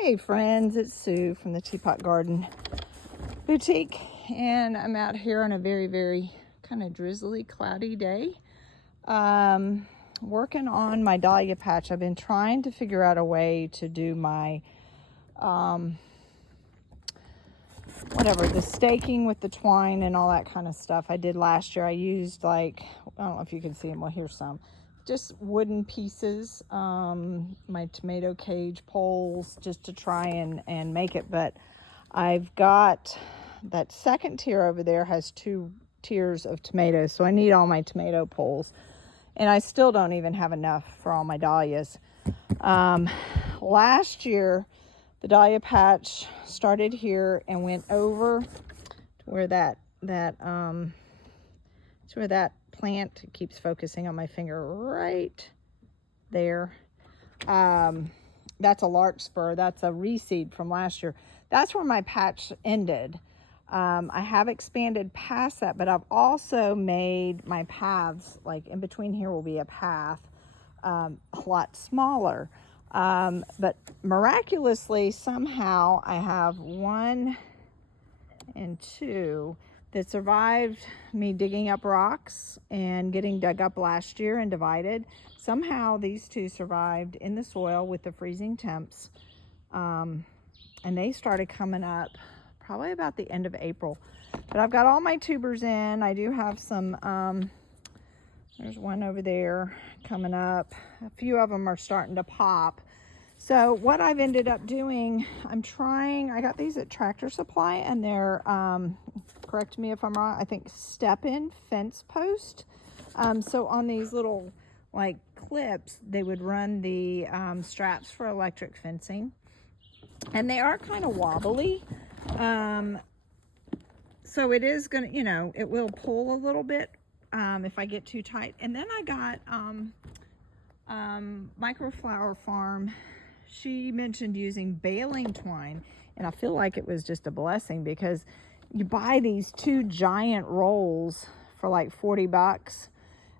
Hey friends, it's Sue from the Teapot Garden Boutique, and I'm out here on a very kind of drizzly, cloudy day, working on my dahlia patch. I've been trying to figure out a way to do my the staking with the twine and all that kind of stuff I did last year. I used, like, I don't know if you can see them. Well, here's some. Just wooden pieces, my tomato cage poles, just to try and make it. But I've got that second tier over there has 2 tiers of tomatoes, so I need all my tomato poles, and I still don't even have enough for all my dahlias. Last year the dahlia patch started here and went over to where that plant keeps focusing on my finger right there. That's a larkspur. That's a reseed from last year. That's where my patch ended. I have expanded past that, but I've also made my paths, like in between here will be a path, a lot smaller. But miraculously, somehow I have 1 and 2 that survived me digging up rocks and getting dug up last year and divided. Somehow these 2 survived in the soil with the freezing temps, and they started coming up probably about the end of April. But I've got all my tubers in. I do have some, there's one over there coming up. A few of them are starting to pop. So what I've ended up doing, I got these at Tractor Supply, and they're, correct me if I'm wrong, I think step-in fence post. So on these little like clips, they would run the straps for electric fencing, and they are kind of wobbly. So it is gonna, it will pull a little bit if I get too tight. And then I got Microflower Farm. She mentioned using baling twine, and I feel like it was just a blessing, because you buy these 2 giant rolls for like $40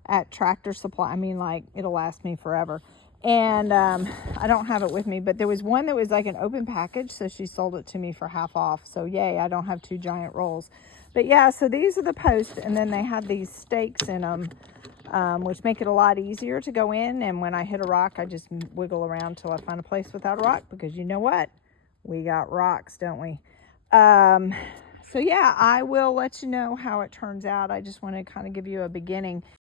at Tractor Supply. I mean, like, it'll last me forever. And I don't have it with me, but there was one that was like an open package, so she sold it to me for half off. So yay, I don't have 2 giant rolls. But yeah, so these are the posts, and then they have these stakes in them, which make it a lot easier to go in. And when I hit a rock, I just wiggle around till I find a place without a rock, because you know what? We got rocks, don't we? So yeah, I will let you know how it turns out. I just want to kind of give you a beginning.